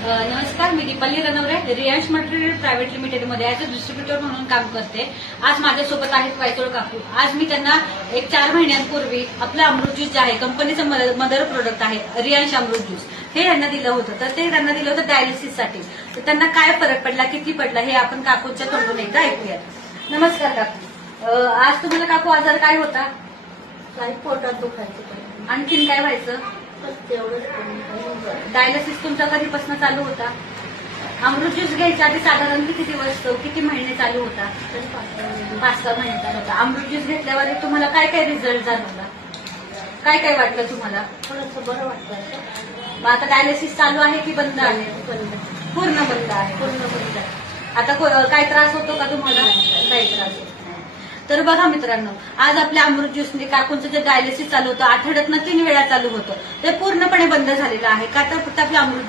नमस्कार, मी Deepali Ranaware Riyansh material private limited मध्ये ऍज अ डिस्ट्रीब्युटर म्हणून काम करते. आज माझ्यासोबत आहेत वायचोळ काकू. आज मी त्यांना एक 4 महिन्यांपूर्वी आपलं अमृत ज्यूस जे आहे कंपनीचं मदर प्रोडक्ट आहे रियांश अमृत ज्यूस, हे यांना दिलं होतं. तर ते त्यांना दिलं होतं डायलिसिससाठी. तर त्यांना काय फरक पडला, किती पडला, हे आपण काकूंच्या तोंडून एकदा ऐकूयात. नमस्कार काकू. आज तुम्हाला काकू आजार काय होता? काही पोटात दुखायचं, आणखीन काय व्हायचं? तेवढंच डायलिसिस तुमचा कधीपासून चालू होता? अमृत ज्यूस घ्यायच्या आधी साधारण किती दिवस, किती महिने चालू होता? 5-6 महिने चालू होता. अमृत ज्यूस घेतल्यावर तुम्हाला काय काय रिझल्ट जाणवला? काय काय वाटलं तुम्हाला? थोडंसं बरं वाटतं. मग आता डायलिसिस चालू आहे की बंद आहे? पूर्ण बंद आहे. पूर्ण बंद आहे. आता काय त्रास होतो का तुम्हाला? काही त्रास होत नाही. तर बघा मित्रांनो, आज आपल्या अमृत ज्यूसने काकूंचं जे डायलिसिस चालू होतं, आठवड्यातनं 3 वेळा चालू होतं, ते पूर्णपणे बंद झालेलं आहे. का तर फक्त आपलं अमृत